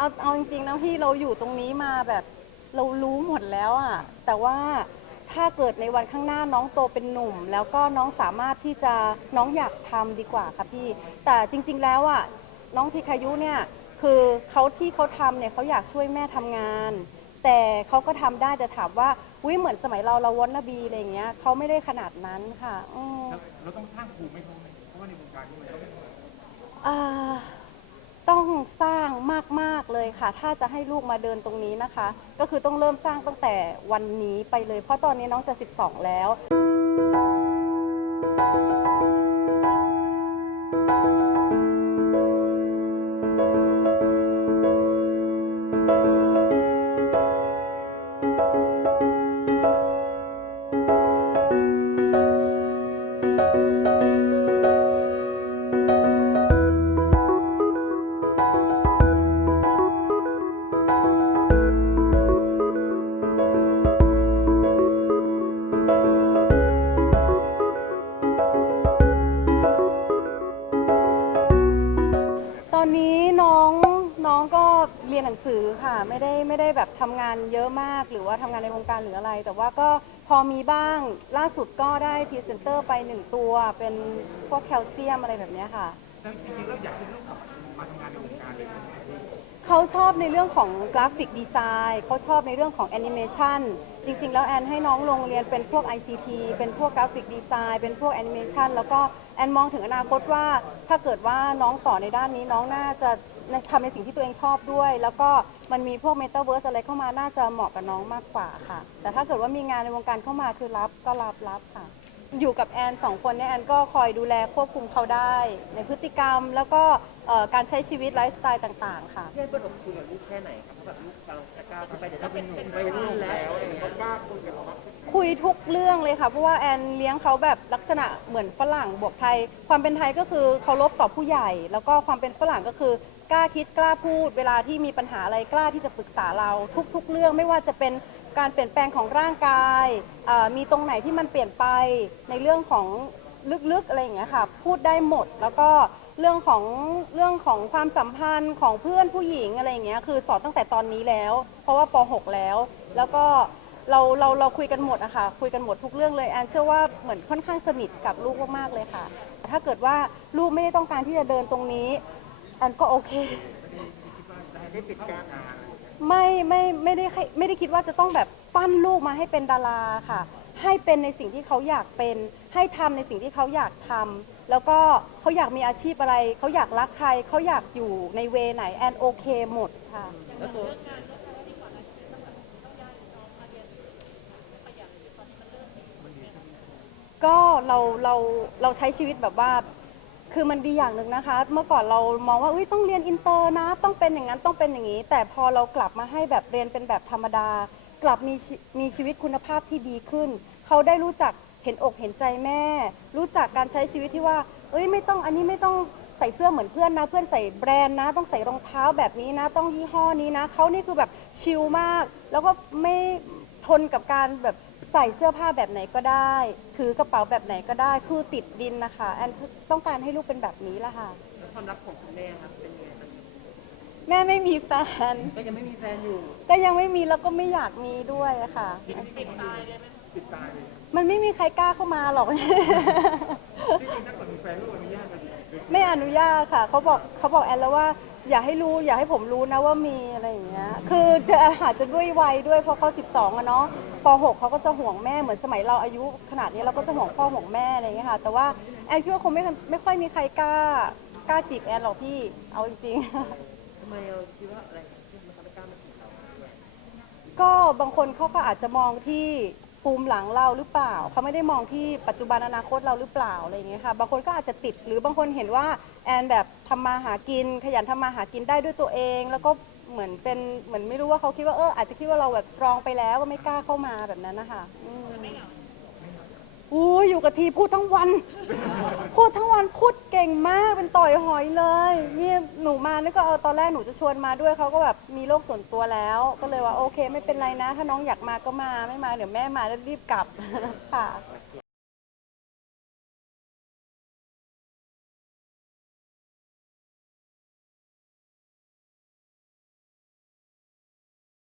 เอาเอาจริงๆนะพี่เราอยู่ตรงนี้มาแบบเรารู้หมดแล้วอะแต่ว่าถ้าเกิดในวันข้างหน้าน้องโตเป็นหนุ่ม แล้วก็น้องสามารถที่จะน้องอยากทำดีกว่าค่ะพี่ แต่จริง ๆ แล้วอะน้องทิคายุเนี่ยคือเขาที่เขาทำเนี่ยเขาอยากช่วยแม่ทำงาน แต่เขาก็ทำได้แต่ถามว่าวิเหมือนสมัยเราเราวอนนบีอะไรอย่างเงี้ยเขาไม่ได้ขนาดนั้นค่ะอืมแล้วเราต้องสร้างภูมิให้เขาไหมเพราะว่าในวงการนี้มันต้องอ่าต้องสร้างมาก ๆ เลย ค่ะ ถ้าจะให้ลูกมาเดินตรงนี้นะคะ ก็คือต้องเริ่มสร้างตั้งแต่วันนี้ไปเลย เพราะตอนนี้น้องจะ 12 แล้ว นหนังสือค่ะ ไม่ได้ไม่ได้แบบทำงานเยอะมาก หรือว่าทำงานในวงการหรืออะไร แต่ว่าก็พอมีบ้างล่าสุดก็ได้พรีเซนเตอร์ไปหนึ่งตัว เป็นพวกแคลเซียมอะไรแบบเนี้ยค่ะ แล้วจริงๆเราอยากให้ลูกกลับมาทำงานในวงการเลยไหมเขาชอบในเรื่องของกราฟิกดีไซน์เขาชอบในเรื่องของแอนิเมชันจริง ๆ แล้วแอนให้น้องลงเรียนเป็นพวก ICT เป็นพวกกราฟิกดีไซน์เป็นพวกแอนิเมชันแล้วก็แอนมองถึงอนาคตว่าถ้าเกิดว่าน้องต่อในด้านนี้น้องน่าจะ ทำในสิ่งที่ตัวเองชอบด้วย แล้วก็มันมีพวกเมตาเวิร์สอะไรเข้ามาน่าจะเหมาะกับน้องมากกว่าค่ะ แต่ถ้าเกิดว่ามีงานในวงการเข้ามาคือรับก็รับรับค่ะ อยู่กับแอนสองคนเนี่ยแอนก็คอยดูแลควบคุมเขาได้ ในพฤติกรรมแล้วก็เอ่อการใช้ชีวิตไลฟ์สไตล์ต่างๆ ค่ะเพื่อนเปิดอกคุยกับลูกแค่ไหนครับแบบลูกกำลังจะก้าวเข้าไปเดี๋ยวถ้าเป็นเป็นวัยรุ่นแล้วอะไรอย่างเงี้ยกล้าคุยกับเราว่า คุยทุกเรื่องเลยค่ะ เพราะว่าแอนเลี้ยงเขาแบบลักษณะเหมือนฝรั่งบวกไทย ความเป็นไทยก็คือเคารพต่อผู้ใหญ่ แล้วก็ความเป็นฝรั่งก็คือกล้าคิดกล้าพูด เวลาที่มีปัญหาอะไรกล้าที่จะปรึกษาเราทุก ๆ เรื่องไม่ว่าจะเป็นการเปลี่ยนแปลงของร่างกาย มีตรงไหนที่มันเปลี่ยนไปในเรื่องของลึกๆอะไรอย่างเงี้ยค่ะ พูดได้หมดแล้วก็เรื่องของเรื่องของความสัมพันธ์ของเพื่อนผู้หญิงอะไรอย่างเงี้ยคือสอนตั้งแต่ตอนนี้แล้ว เพราะว่าป .6 แล้ว แล้วก็ เราเราเราคุยกันหมดอะค่ะคุยกันหมดทุกเรื่องเลยแอนเชื่อว่าเหมือนค่อนข้างสนิทกับลูกมากๆเลยค่ะ ถ้าเกิดว่าลูกไม่ได้ต้องการที่จะเดินตรงนี้แอนก็โอเค ได้ติดการงานไม่ไม่ไม่ได้ให้ไม่ได้คิดว่าจะต้องแบบปั้นลูกมาให้เป็นดาราค่ะ ให้เป็นในสิ่งที่เขาอยากเป็น ให้ทำในสิ่งที่เขาอยากทำแล้วก็เขาอยากมีอาชีพอะไร เขาอยากรักใครเขาอยากอยู่ในเวไหนแอนโอเคหมดค่ะ แล้วตัว ก็เราเราเราใช้ชีวิตแบบว่า คือมันดีอย่างหนึ่งนะคะ เมื่อก่อนเรามองว่าเอ้ยต้องเรียนอินเตอร์นะ ต้องเป็นอย่างนั้นต้องเป็นอย่างนี้ แต่พอเรากลับมาให้แบบเรียนเป็นแบบธรรมดา กลับมีชีมีชีวิตคุณภาพที่ดีขึ้น เขาได้รู้จักเห็นอกเห็นใจแม่ รู้จักการใช้ชีวิตที่ว่า เอ้ยไม่ต้องอันนี้ไม่ต้องใส่เสื้อเหมือนเพื่อนนะ เพื่อนใส่แบรนด์นะ ต้องใส่รองเท้าแบบนี้นะ ต้องยี่ห้อนี้นะเขานี่คือแบบชิลมาก แล้วก็ไม่ทนกับการแบบ ใส่เสื้อผ้าแบบไหนก็ได้ ถือกระเป๋าแบบไหนก็ได้ คือติดดินนะคะ แอนต้องการให้ลูกเป็นแบบนี้ละค่ะ แล้วความรักของคุณแม่ครับเป็นยังไงครับแม่ไม่มีแฟน ก็ยังไม่มีแฟนอยู่ก็ยังไม่มีแล้วก็ไม่อยากมีด้วยอะค่ะติดตายเลยมันไม่มีใครกล้าเข้ามาหรอก จริงๆถ้าเกิดมีแฟนลูกอนุญาตกันไม่อนุญาตค่ะ เขาบอกเขาบอกแอนแล้วว่า อย่าให้รู้อย่าให้ผมรู้นะว่ามีอะไรอย่างเงี้ย คือจะอาจจะด้วยวัยด้วยเพราะเขา12อะเนาะ ป .6 เขาก็จะห่วงแม่เหมือนสมัยเราอายุขนาดนี้เราก็จะห่วงพ่อห่วงแม่อะไรอย่างเงี้ยค่ะ แต่ว่าแอนคิดว่าคงไม่ไม่ค่อยมีใครกล้ากล้าจีบแอนหรอกพี่เอาจริงๆทำไมเราคิดว่าอะไรที่มันทำให้กล้ามาจีบเราก็บางคนเขาก็อาจจะมองที่ปูมหลังเราหรือเปล่าเขาไม่ได้มองที่ปัจจุบันอนาคตเราหรือเปล่าอะไรอย่างเงี้ยค่ะบางคนก็อาจจะติดหรือบางคนเห็นว่าแอนแบบทำมาหากินขยันทำมาหากินได้ด้วยตัวเอง แล้วก็ เหมือนเป็นเหมือนไม่รู้ว่าเขาคิดว่าเอออาจจะคิดว่าเราแบบสตรองไปแล้วก็ไม่กล้าเข้ามาแบบนั้นนะคะอืมอู้ยอยู่กับทีพูดทั้งวัน พูดทั้งวันพูดเก่งมากเป็นต่อยหอยเลยนี่หนูมานี่ก็เออตอนแรกหนูจะชวนมาด้วยเขาก็แบบมีโลกส่วนตัวแล้ว ก็เลยว่าโอเค ไม่เป็นไรนะ ถ้าน้องอยากมาก็มาไม่มาเดี๋ยวแม่มาแล้วรีบกลับค่ะ